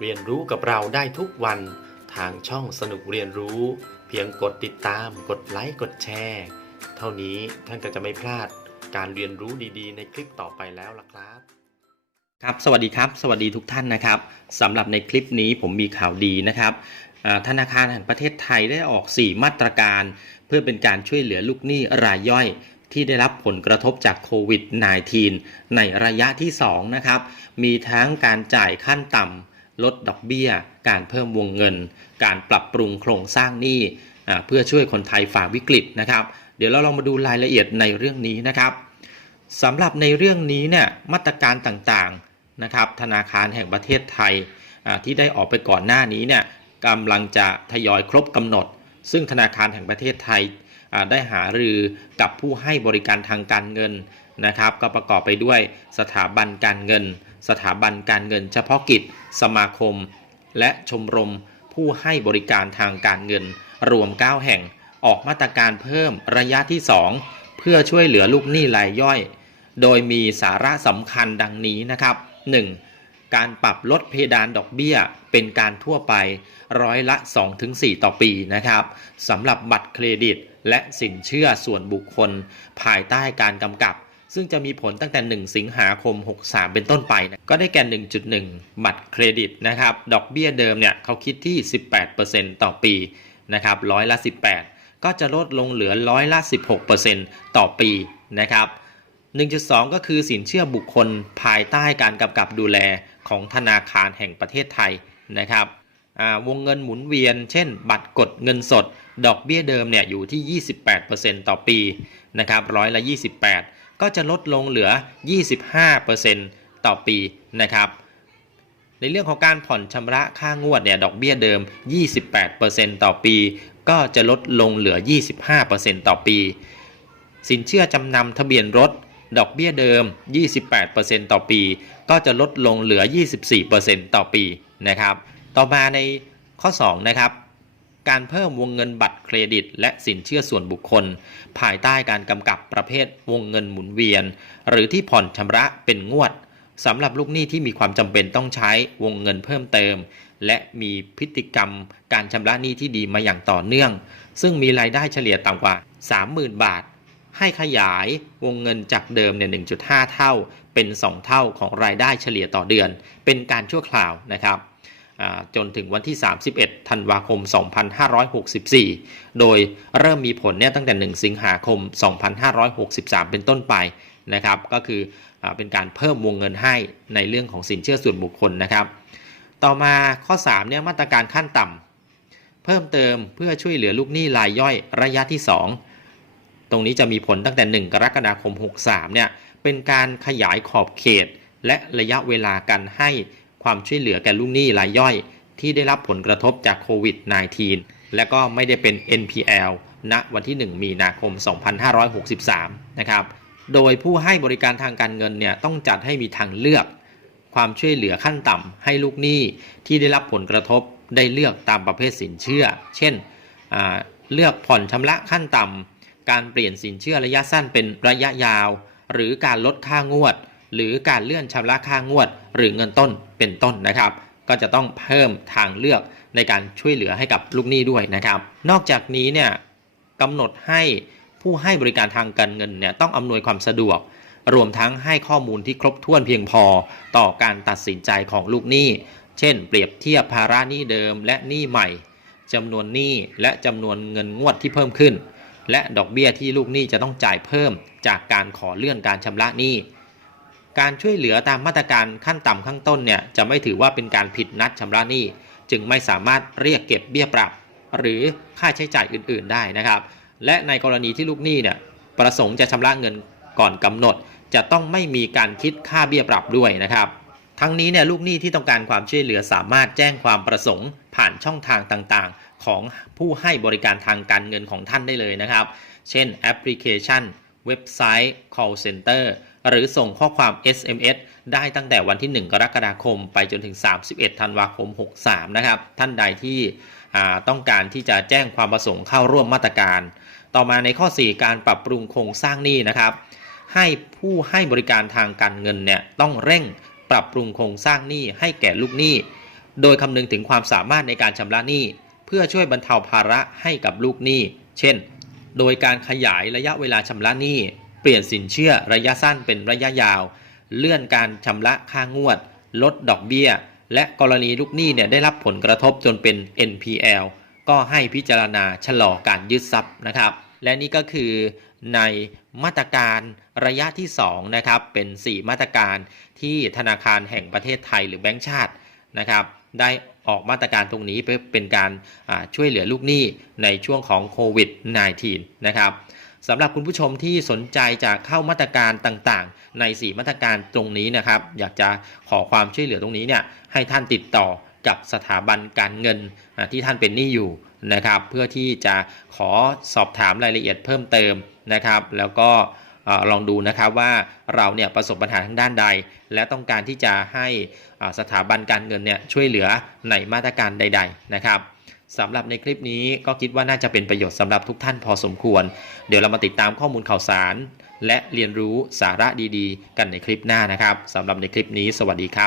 เรียนรู้กับเราได้ทุกวันทางช่องสนุกเรียนรู้ เพียงกดติดตาม กดไลค์กดแชร์ เท่านี้ท่านก็จะไม่พลาดการเรียนรู้ดีๆ ในคลิปต่อไปแล้วล่ะครับครับสวัสดีครับ สวัสดีทุกท่านนะครับสำหรับในคลิปนี้ผมมีข่าวดีนะครับธนาคารแห่งประเทศไทยได้ออก 4 มาตรการ เพื่อเป็นการช่วยเหลือลูกหนี้รายย่อยที่ได้รับผลกระทบจากโควิด -19 ในระยะที่ 2 นะครับ มีทั้งการจ่ายขั้นต่ำ ลดดอกเบี้ย การเพิ่มวงเงิน การปรับปรุงโครงสร้างหนี้เพื่อช่วยคนไทยฝ่าวิกฤตนะครับ เดี๋ยวเราลองมาดูรายละเอียดในเรื่องนี้นะครับสำหรับในเรื่องนี้เนี่ยมาตรการต่างๆนะครับ ธนาคารแห่งประเทศไทยที่ได้ออกไปก่อนหน้านี้เนี่ยกำลังจะทยอยครบกำหนด ซึ่งธนาคารแห่งประเทศไทยได้หารือกับผู้ให้บริการทางการเงินนะครับ ก็ประกอบไปด้วยสถาบันการเงิน สถาบันการเงินเฉพาะกิจ สมาคม และชมรมผู้ให้บริการทางการเงิน รวม 9 แห่งออกมาตรการเพิ่มระยะที่ 2 เพื่อช่วยเหลือลูกหนี้รายย่อย โดยมีสาระสำคัญดังนี้นะครับ 1. การปรับลดเพดานดอกเบี้ยเป็นการทั่วไปร้อยละ 2-4 ต่อปีนะครับสำหรับบัตรเครดิตและสินเชื่อส่วนบุคคล ภายใต้การกำกับ ซึ่งจะมีผลตั้งแต่ 1 สิงหาคม 63 เป็นต้นไปนะก็ได้แก่ 1.1 บัตรเครดิตนะครับดอกเบี้ยเดิมเนี่ยเขาคิดที่ 18%ต่อปีนะครับร้อยละ 18 ก็จะลดลงเหลือร้อยละ 16%ต่อปีนะครับ 1.2 ก็คือสินเชื่อบุคคลภายใต้การกำกับดูแลของธนาคารแห่งประเทศไทยนะครับวงเงินหมุนเวียน เช่น บัตรกดเงินสด ดอกเบี้ยเดิมเนี่ยอยู่ที่ 28%ต่อปีนะครับร้อยละ 28 ก็จะลดลงเหลือ 25%ต่อปีนะครับ ในเรื่องของการผ่อนชำระค่างวดเนี่ยดอกเบี้ยเดิม 28%ต่อปี ก็จะลดลงเหลือ 25%ต่อปี สินเชื่อจำนำทะเบียนรถดอกเบี้ยเดิม 28%ต่อปี ก็จะลดลงเหลือ 24%ต่อปีนะครับ ต่อมาในข้อ 2 นะครับ การเพิ่มวงเงินบัตรเครดิต และสินเชื่อส่วนบุคคล ภายใต้การกำกับประเภทวงเงินหมุนเวียน หรือที่ผ่อนชำระเป็นงวดสำหรับลูกหนี้ที่มีความจำเป็นต้องใช้วงเงินเพิ่มเติม และมีพฤติกรรมการชำระหนี้ที่ดีมาอย่างต่อเนื่อง ซึ่งมีรายได้เฉลี่ยต่ำกว่า 30,000 บาท ให้ขยายวงเงินจากเดิมเนี่ย 1.5 เท่าเป็น 2 เท่าของรายได้เฉลี่ยต่อเดือน เป็นการชั่วคราวนะครับ จนถึงวันที่ 31 ธันวาคม 2564 โดยเริ่มมีผลเนี่ยตั้งแต่ 1 สิงหาคม 2563 เป็นต้นไปนะครับ ก็คืออเป็นการเพิ่มวงเงินให้ในเรื่องของสินเชื่อส่วนบุคคลนะครับ ต่อมาข้อ3เนี่ยมาตรการขั้นต่ำเพิ่มเติมเพื่อช่วยเหลือลูกหนี้รายย่อยระยะที่ 2 ตรงนี้จะมีผลตั้งแต่ 1 กรกฎาคม 63 เนี่ย เป็นการขยายขอบเขตและระยะเวลาการให้ ความช่วยเหลือแก่ลูกหนี้รายย่อย ที่ได้รับผลกระทบจากโควิด -19 และก็ไม่ได้เป็น NPL ณวันที่ 1 มีนาคม 2563 นะครับ โดยผู้ให้บริการทางการเงินเนี่ยต้องจัดให้มีทางเลือก ความช่วยเหลือขั้นต่ำให้ลูกหนี้ที่ได้รับผลกระทบได้เลือกตามประเภทสินเชื่อ เช่น เลือกผ่อนชำระขั้นต่ำ การเปลี่ยนสินเชื่อระยะสั้นเป็นระยะยาว หรือการลดค่างวด หรือการเลื่อนชำระค่างวด หรือเงินต้นเป็นต้นนะครับ ก็จะต้องเพิ่มทางเลือกในการช่วยเหลือให้กับลูกหนี้ด้วยนะครับ นอกจากนี้เนี่ยกำหนดให้ผู้ให้บริการทางการเงินเนี่ยต้องอำนวยความสะดวก รวมทั้งให้ข้อมูลที่ครบถ้วนเพียงพอต่อการตัดสินใจของลูกหนี้ เช่น เปรียบเทียบภาระหนี้เดิมและหนี้ใหม่จำนวนหนี้และจำนวนเงินงวดที่เพิ่มขึ้น และดอกเบี้ยที่ลูกหนี้จะต้องจ่ายเพิ่มจากการขอเลื่อนการชำระหนี้ การช่วยเหลือตามมาตรการขั้นต่ำข้างต้นเนี่ยจะไม่ถือว่าเป็นการผิดนัดชำระหนี้ จึงไม่สามารถเรียกเก็บเบี้ยปรับ หรือค่าใช้จ่ายอื่น ๆ ได้นะครับ และในกรณีที่ลูกหนี้เนี่ยประสงค์จะชำระเงินก่อนกำหนด จะต้องไม่มีการคิดค่าเบี้ยปรับด้วยนะครับ ทั้งนี้เนี่ยลูกหนี้ที่ต้องการความช่วยเหลือสามารถแจ้งความประสงค์ผ่านช่องทางต่างๆ ของผู้ให้บริการทางการเงินของท่านได้เลยนะครับ เช่นแอปพลิเคชัน เว็บไซต์ call center หรือส่งข้อความ SMS ได้ตั้งแต่วันที่ 1 กรกฎาคม ไปจนถึง 31 ธันวาคม 63 นะครับ ท่านใดที่ต้องการที่จะแจ้งความประสงค์เข้าร่วมมาตรการ ต่อมาในข้อ 4 การปรับปรุงโครงสร้างหนี้นะครับ ให้ผู้ให้บริการทางการเงินเนี่ยต้องเร่งปรับปรุงโครงสร้างหนี้ให้แก่ลูกหนี้ โดยคำนึงถึงความสามารถในการชำระหนี้ เพื่อช่วยบรรเทาภาระให้กับลูกหนี้ เช่น โดยการขยายระยะเวลาชำระหนี้ เปลี่ยนสินเชื่อระยะสั้นเป็นระยะยาว เลื่อนการชำระค่างวด ลดดอกเบี้ย และกรณีลูกหนี้เนี่ยได้รับผลกระทบจนเป็น NPL ก็ให้พิจารณาชะลอการยึดทรัพย์นะครับ และนี่ก็คือในมาตรการระยะที่2นะครับเป็น 4 มาตรการที่ธนาคารแห่งประเทศไทยหรือแบงก์ชาตินะครับได้ออกมาตรการตรงนี้เพื่อเป็นการช่วยเหลือลูกหนี้ในช่วงของโควิด -19 นะครับ สำหรับคุณผู้ชมที่สนใจจะเข้ามาตรการต่างๆ ใน 4 มาตรการตรงนี้นะครับ อยากจะขอความช่วยเหลือตรงนี้เนี่ยให้ท่านติดต่อกับสถาบันการเงินที่ท่านเป็นหนี้อยู่นะครับ เพื่อที่จะขอสอบถามรายละเอียดเพิ่มเติมนะครับ แล้วก็ลองดูนะครับว่าเราเนี่ยประสบปัญหาทางด้านใด และต้องการที่จะให้สถาบันการเงินเนี่ยช่วยเหลือในมาตรการใด ๆ นะครับ สำหรับในคลิปนี้ก็คิดว่าน่าจะเป็นประโยชน์สำหรับทุกท่านพอสมควร เดี๋ยวเรามาติดตามข้อมูลข่าวสาร และเรียนรู้สาระดีๆ กันในคลิปหน้านะครับสำหรับในคลิปนี้ สวัสดีครับ